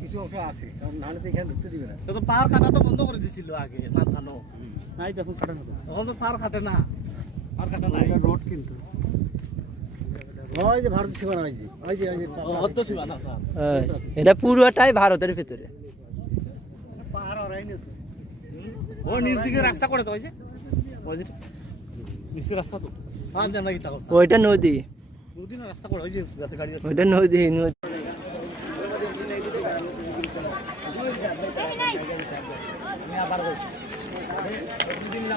কিছু অংশ আছে, কারণ নাহলে তো এখানে ঢুকতে দিবে না। তো পাহাড় কাটা তো বন্ধ করে দিছিল আগে, না খানো নাই, তখন কাটানো হতো। তখন তো পাহাড় কাটে না, পাহাড় কাটা নাই। রোড কিন্তু ওই যে ভারত সীমানা, ওই যে অত সীমানা স্যার, এটা পুরোটাই ভারতের ভিতরে। পাহাড় আর আইনে তো ও নিচ দিকে রাস্তা করে তো, ওই যে নিচে রাস্তা তো, হ্যাঁ জানা কি তা ওইটা নদী, নদী না রাস্তা করে, ওই যে গাড়ি আছে ওইটা নদী নদী। আমি আবার বলছি দিন না